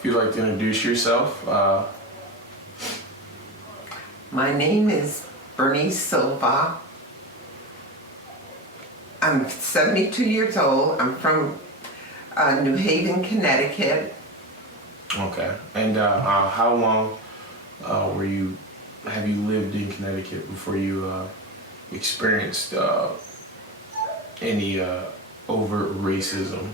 If you'd like to introduce yourself. My name is Bernice Silva. I'm 72 years old. I'm from New Haven, Connecticut. Okay. And how long have you lived in Connecticut before you experienced any overt racism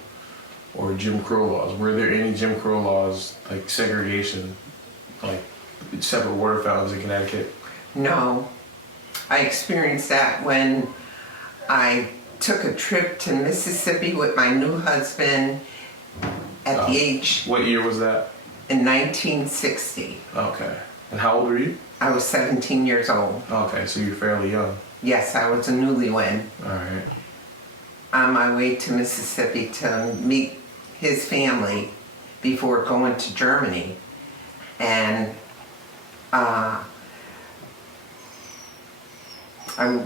or Jim Crow laws? Were there any Jim Crow laws, like segregation, like separate water fountains in Connecticut? No, I experienced that when I took a trip to Mississippi with my new husband at the age... What year was that? In 1960. Okay. And how old were you? I was 17 years old. Okay, so you're fairly young. Yes, I was a newlywed. All right. On my way to Mississippi to meet his family before going to Germany. And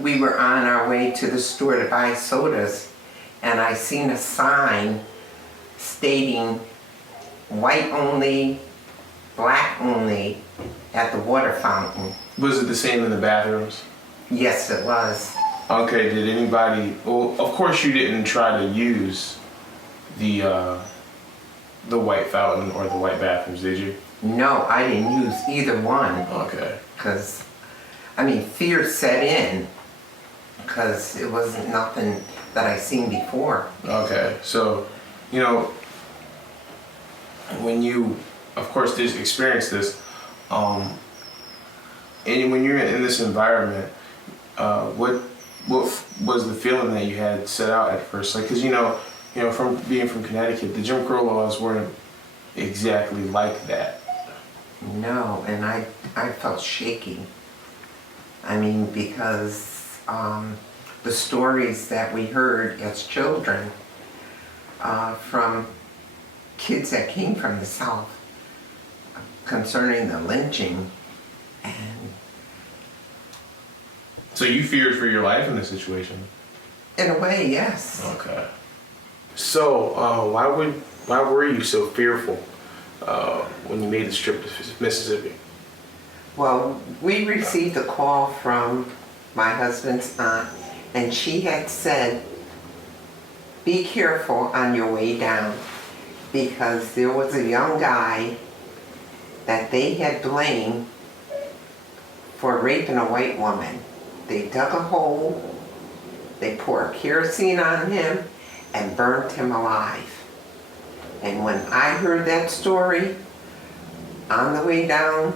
we were on our way to the store to buy sodas, and I seen a sign stating white only, black only at the water fountain. Was it the same in the bathrooms? Yes, it was. Okay, did anybody... Well, of course you didn't try to use the white fountain or the white bathrooms, did you? No, I didn't use either one. Okay. Because, fear set in because it wasn't nothing that I seen before. Okay, so, when you, of course, did experience this, and when you're in this environment, what was the feeling that you had set out at first? Like, because from being from Connecticut, the Jim Crow laws weren't exactly like that. No, and I felt shaky. Because the stories that we heard as children from kids that came from the South concerning the lynching, and so you feared for your life in this situation? in a way, yes. Okay. So why were you so fearful when you made this trip to Mississippi? Well, we received a call from my husband's aunt, and she had said, be careful on your way down, because there was a young guy that they had blamed for raping a white woman. They dug a hole, they poured kerosene on him, and burned him alive. And when I heard that story, on the way down,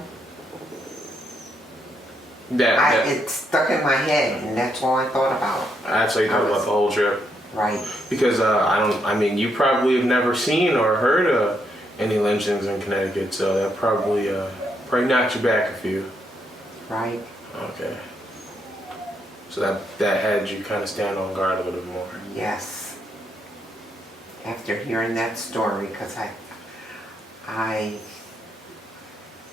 it stuck in my head, and that's all I thought about. That's how you thought about the whole trip? Right. Because you probably have never seen or heard of any lynchings in Connecticut, so that probably knocked you back a few. Right. Okay. So that had you kind of stand on guard a little bit more. Yes. After hearing that story, because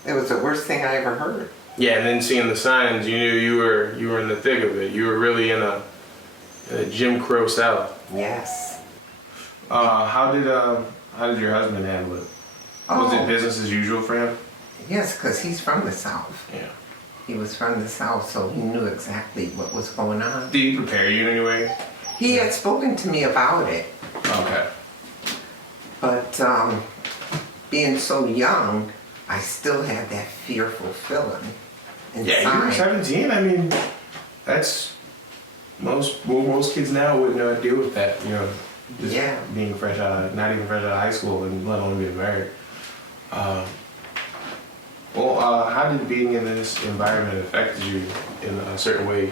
it was the worst thing I ever heard. Yeah, and then seeing the signs, you knew you were in the thick of it. You were really in a Jim Crow South. Yes. How did your husband handle it? Was it business as usual for him? Yes, because he's from the South. Yeah. He was from the South, so he knew exactly what was going on. Did he prepare you in any way? He had spoken to me about it. Okay. But being so young, I still had that fearful feeling inside. Yeah, you were 17. That's most kids now wouldn't know how to deal with that. Just being not even fresh out of high school, and let alone being married. How did being in this environment affect you in a certain way?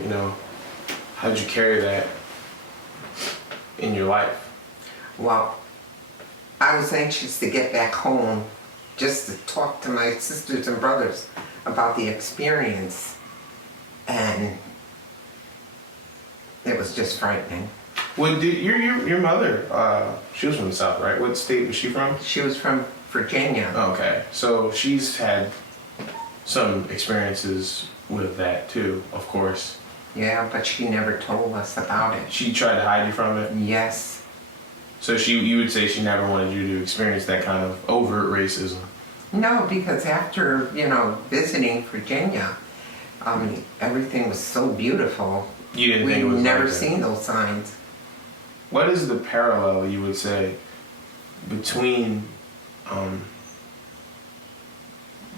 How did you carry that in your life? Well, I was anxious to get back home just to talk to my sisters and brothers about the experience, and it was just frightening. Well, your mother, she was from the South, right? What state was she from? She was from Virginia. Okay, so she's had some experiences with that too, of course. Yeah, but she never told us about it. She tried to hide you from it? Yes. So you would say she never wanted you to experience that kind of overt racism? No, because after, visiting Virginia, everything was so beautiful. You didn't We'd think it was never like that. seen those signs. What is the parallel you would say between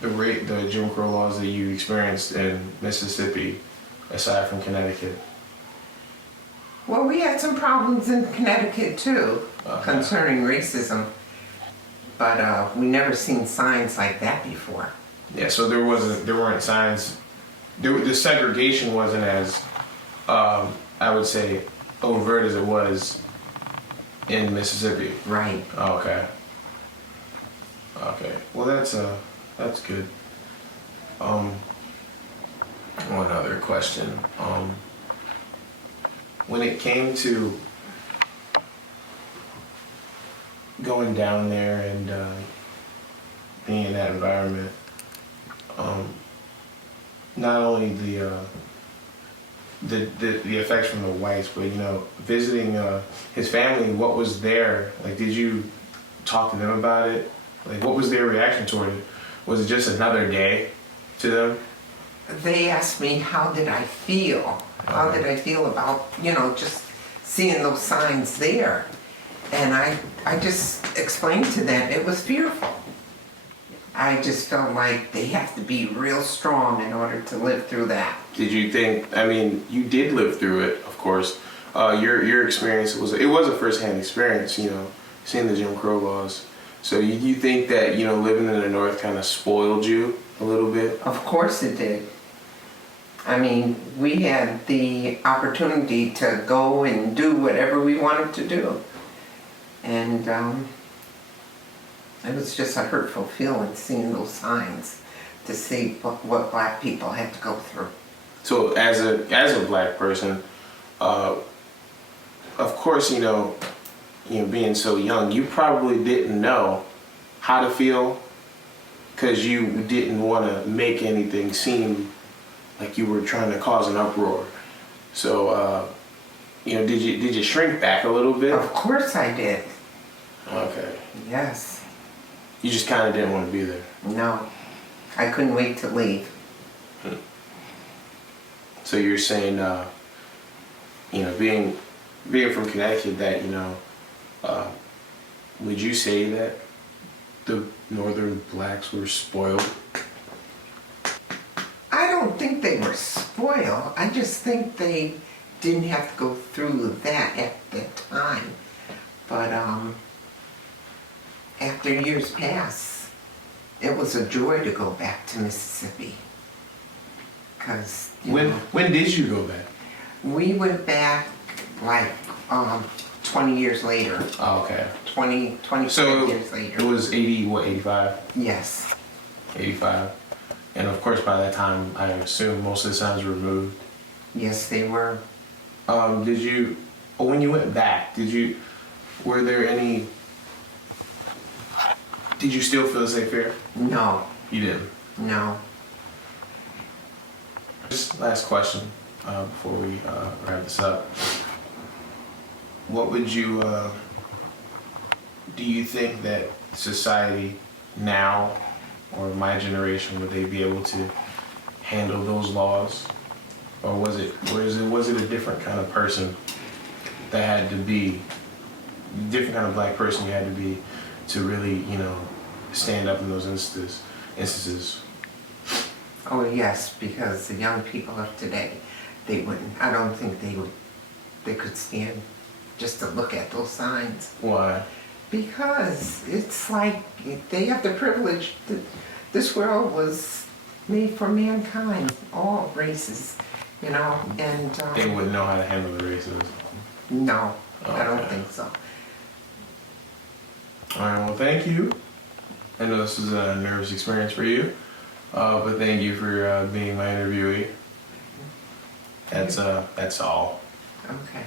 the Jim Crow laws that you experienced in Mississippi, aside from Connecticut? Well, we had some problems in Connecticut too, concerning racism, but we never seen signs like that before. Yeah, so there weren't signs. The segregation wasn't as, I would say, overt as it was in Mississippi. Right. Oh, okay. Okay. Well, that's good. One other question. When it came to going down there and being in that environment, not only the effects from the whites, but visiting his family, what was there? Like, did you talk to them about it? Like, what was their reaction toward it? Was it just another day to them? They asked me how did I feel? How did I feel about, just seeing those signs there? And I just explained to them it was fearful. I just felt like they have to be real strong in order to live through that. Did you think? I mean, you did live through it, of course. Your experience was a firsthand experience. Seeing the Jim Crow laws. So you think that living in the North kind of spoiled you a little bit? Of course it did. I mean, we had the opportunity to go and do whatever we wanted to do. And it was just a hurtful feeling seeing those signs, to see what black people had to go through. So as a black person, of course, being so young, you probably didn't know how to feel because you didn't want to make anything seem like you were trying to cause an uproar. So, did you shrink back a little bit? Of course I did. Okay. Yes. You just kind of didn't want to be there. No. I couldn't wait to leave. So you're saying, being from Connecticut, that would you say that the Northern blacks were spoiled? I don't think they were spoiled. I just think they didn't have to go through that at the time. But after years passed, it was a joy to go back to Mississippi. Because When did you go back? we went back like 20 years later. Oh, okay. 25 So years later. it was 85? Yes. 85. And of course, by that time, I assume most of the signs were removed. Yes, they were. When you went back, were there any, did you still feel the same fear? No. You didn't? No. Just last question before we wrap this up. What would you, do you think that society now, or my generation, would they be able to handle those laws? Or was it a different kind of person that had to be, different kind of black person you had to be to really, stand up in those instances? Oh yes, because the young people of today, they wouldn't. I don't think they could stand just to look at those signs. Why? Because it's like they have the privilege that this world was made for mankind, all races, and They wouldn't know how to handle the racism. no, I don't Okay. think so. All right, well, thank you. I know this is a nervous experience for you, but thank you for being my interviewee. That's all. Okay.